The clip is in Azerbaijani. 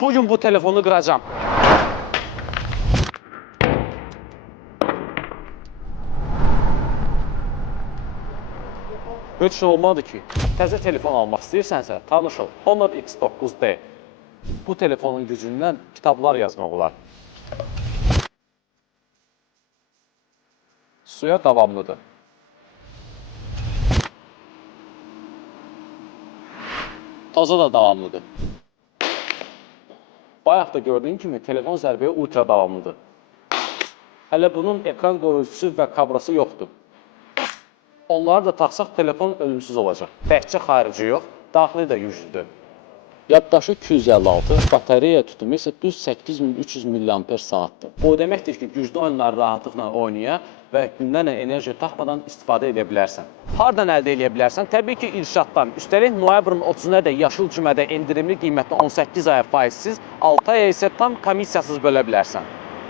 Bugün bu telefonu qıracağım. Heç şey olmadı ki. Təzə telefon almaq istəyirsənsə, tanış ol. Honor X9D. Bu telefonun gücündən kitablar yazmaq olar. Suya davamlıdır. Taza da davamlıdır. Bayaq da gördüyün kimi telefon zərbəyə ultra davamlıdır. Hələ bunun ekran qoruyucusu və kabrası yoxdur. Onları da taxsaq telefon ölümsüz olacaq. Təkcə xarici yox, daxili də güclüdür. Yaddaşı 256, batareya tutumu isə düz 8300 mAh-dır. Bu deməkdir ki, güclü oyunları rahatlıqla oynaya və gündən enerji taxmadan istifadə edə bilərsən. Hardan əldə edə bilərsən? Təbii ki, İrşaddan. Üstəlik, noyabrın 30-na da yaşıl cümədə endirimli qiymətdə 18 aya faizsiz, 6 aya isə tam komissiyasız bölə bilərsən.